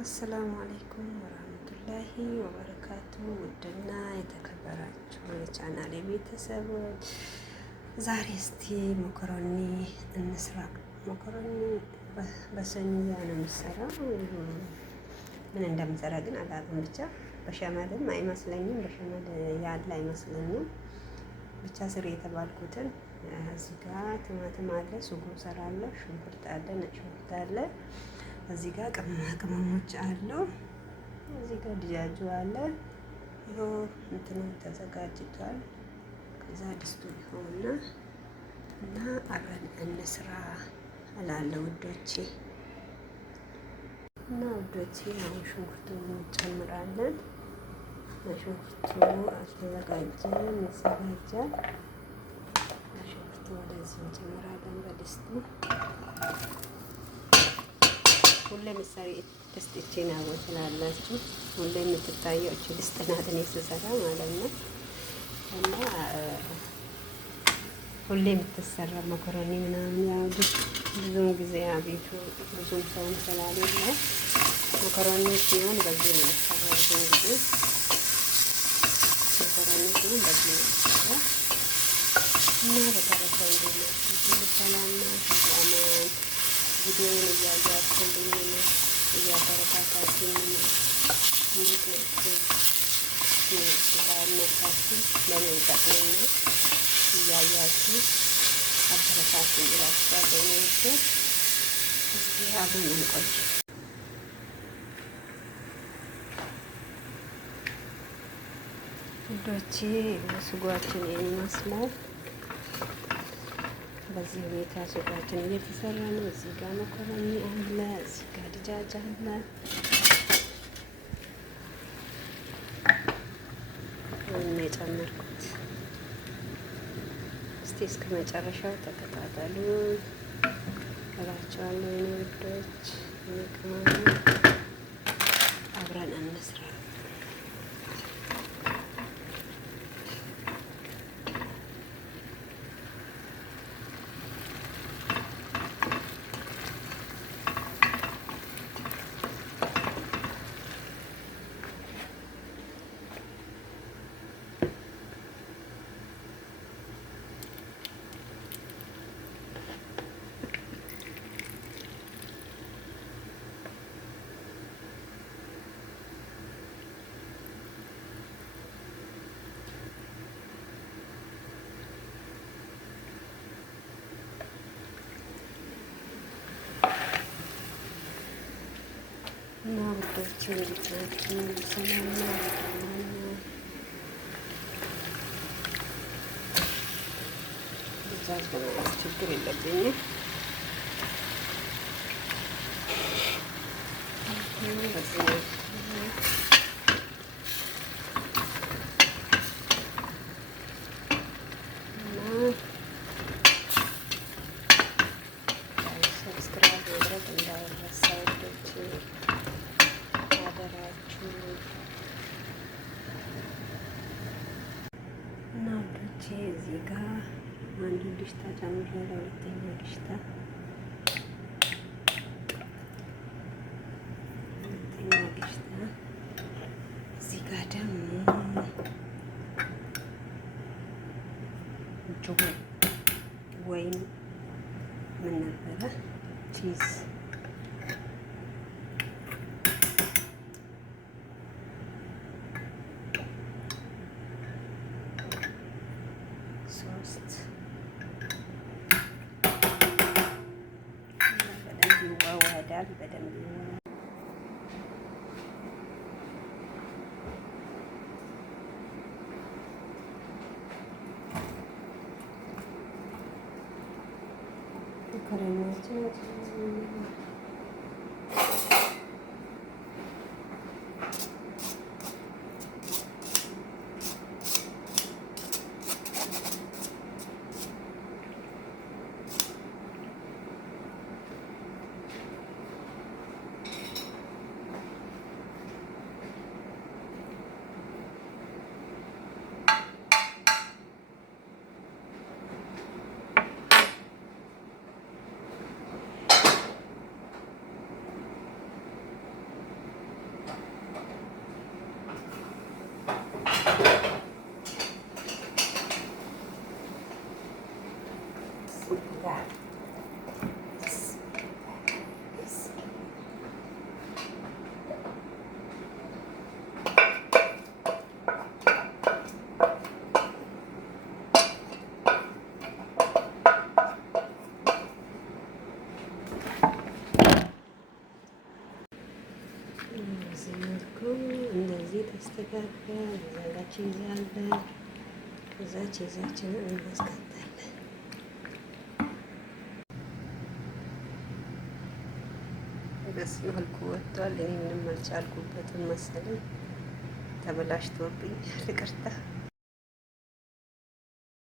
አሰላሙ አለይኩም ወራህመቱላሂ ወበረካቱ። ውድና የተከበራችሁ የቻናሌ ቤተሰቦች ዛሬ እስቲ መኮረኒ እንስራ። መኮረኒ በሰኒያ ነው የሚሰራው። ምን እንደምሰራ ግን አላውቅም። ብቻ በሸመልም አይመስለኝም፣ በሸመል ያለ አይመስለኝም። ብቻ ስር የተባልኩትን እዚህ ጋር ቲማቲም አለ፣ ሱጎ ሰራለሁ፣ ሽንኩርት አለ፣ ነጭ ሽንኩርት አለ። እዚህ ጋር ቅመማ ቅመሞች አሉ። እዚህ ጋር ድጃጁ አለ። ይኸው እንትኑ ተዘጋጅቷል። ከዛ ድስቱ ይኸውና እና አብረን እንስራ እላለሁ ውዶቼ። እና ውዶቼ አሁን ሽንኩርቱን እንጨምራለን። ሽንኩርቱ አልተዘጋጀም፣ ይዘጋጃል። ሽንኩርቱ ወደዚህ እንጨምራለን በድስቱ። ሁሌ ምሳሌ ድስት እቺ ነው ትላላችሁ። ሁሌ የምትታየው እቺ ድስት ናት እኔ ስሰራ ማለት ነው። እና ሁሌ የምትሰራ መኮረኒ ምናምን ያው ብዙም ጊዜ አቤቱ ብዙም ሰውም ስላሌለ መኮረኒ ሲሆን በዚህ ነው የሚሰራው። ብዙም ጊዜ መኮረኒ ሲሆን በዚህ ነው የሚሰራው። እና በተረፈ እንደዚህ ሰላም ነው። አማን ቪዲዮውን እያያችሁልኝ ነው፣ እያበረታታችሁኝ ነው። እንዴት ናችሁ? ባነሳችሁ ለእኔ ይጠቅመኛል። እያያችሁ አበረታቱኝ እላችኋለሁ። እኔ እስኪ አብረን እንቆይ። ውዶቼ ስጓችን ይሄን ይመስላል። በዚህ ሁኔታ ሱቃችን እየተሰራ ነው። እዚህ ጋር መኮረኒ አለ፣ እዚህ ጋር ድጃጅ አለ። እና የጨመርኩት እስቲ እስከ መጨረሻው ተከታተሉ እላቸዋለሁ። የኔ ውዶች ቅመሙ አብረን እንስራ። እና ውዶች እንዴት ናችሁ? ሰላም ነው? ብዛት በመጣት ችግር የለብኝም። በዚህ ነው ሰብስክራይብ ማድረግ እንዳይረሳ ውዶች። እና ውዶቼ እዚህ ጋር አንዱ ድሽታ ጨምሬያለሁ፣ ሁለተኛ ድሽታ እዚህ ጋር ደግሞ ጆ ወይም ምን ነበረ ቺዝ ሶስት በደንብ ይዋዋዳል። በደንብ መኮረኒያችን እናስተካክል። እዛ ጋር ቺዝ አለ። ከዛ ቺዛችንን እናስቀጣለን። በዚህ መልኩ ወጥቷል። እኔ ምንም አልቻልኩበትም መሰለኝ ተበላሽቶብኝ ይቅርታ።